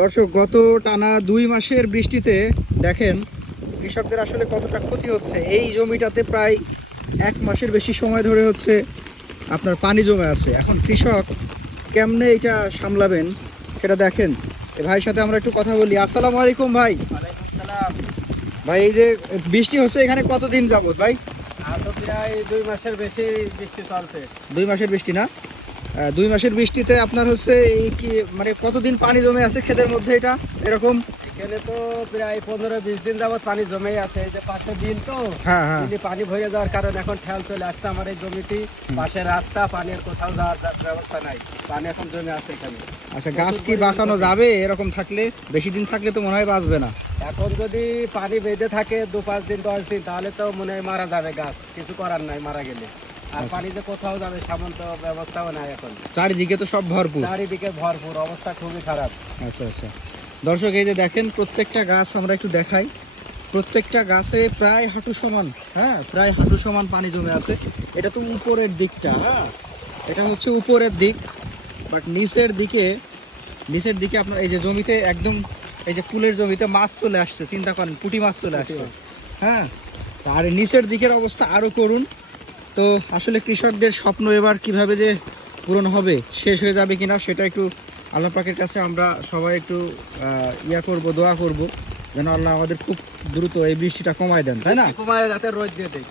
দর্শক গত টানা দুই মাসের বৃষ্টিতে দেখেন কৃষকদের আসলে কতটা ক্ষতি হচ্ছে। এই জমিটাতে প্রায় এক মাসের বেশি সময় ধরে হচ্ছে আপনার পানি জমে আছে। এখন কৃষক কেমনে এটা সামলাবেন সেটা দেখেন। ভাইয়ের সাথে আমরা একটু কথা বলি। আসসালামু আলাইকুম ভাই। ভাই এই যে বৃষ্টি হচ্ছে এখানে কতদিন যাবত ভাই? প্রায় দুই মাসের বেশি বৃষ্টি চলছে। দুই মাসের বৃষ্টি না? দুই মাসের বৃষ্টিতে আপনার হচ্ছে এই কি মানে কতদিন পানি জমে আছে ক্ষেতের মধ্যে এটা? এরকম? এখানে তো প্রায় পনেরো বিশ দিন যাবত পানি জমেই আছে। এই যে পাশে বিল তো হ্যাঁ হ্যাঁ। পানি ভরে যাওয়ার কারণে এখন ঠেল চলে আসছে আমার এই জমিটি। পাশে রাস্তা পানির কোথাও যাওয়ার ব্যবস্থা নাই। পানি এখন জমে আছে এখানে। আচ্ছা গাছ কি বাঁচানো যাবে? এরকম থাকলে বেশি দিন থাকলে তো মনে হয় বাঁচবে না। এখন যদি পানি বেঁধে থাকে দু পাঁচ দিন দশ দিন তাহলে তো মনে হয় মারা যাবে গাছ। কিছু করার নাই মারা গেলে। আর। পানি যে কোথাও যাবে সামন্ত ব্যবস্থাও নাই এখন। চারিদিকে তো সব ভরপুর। চারিদিকে ভরপুর অবস্থা খুবই খারাপ। আচ্ছা আচ্ছা। দর্শক এই যে দেখেন প্রত্যেকটা গাছ আমরা একটু দেখাই। প্রত্যেকটা গাছে প্রায় হাঁটু সমান হ্যাঁ প্রায় হাঁটু সমান পানি জমে আছে। এটা তো উপরের দিকটা হ্যাঁ। এটা হচ্ছে উপরের দিক। বাট নিচের দিকে নিচের দিকে আপনার এই যে জমিতে একদম এই যে কুলের জমিতে মাছ চলে আসছে চিন্তা করেন পুঁটি মাছ চলে আসছে। হ্যাঁ। আর নিচের দিকের অবস্থা আরও করুন। তো আসলে কৃষকদের স্বপ্ন এবার কীভাবে যে পূরণ হবে শেষ হয়ে যাবে কিনা সেটা একটু আল্লাহ পাকের কাছে আমরা সবাই একটু আহ, ইয়া করব দোয়া করব যেন আল্লাহ আমাদের খুব দ্রুত এই বৃষ্টিটা কমায় দেন তাই না? কমায় যাতে রোদ দিয়ে দেয়।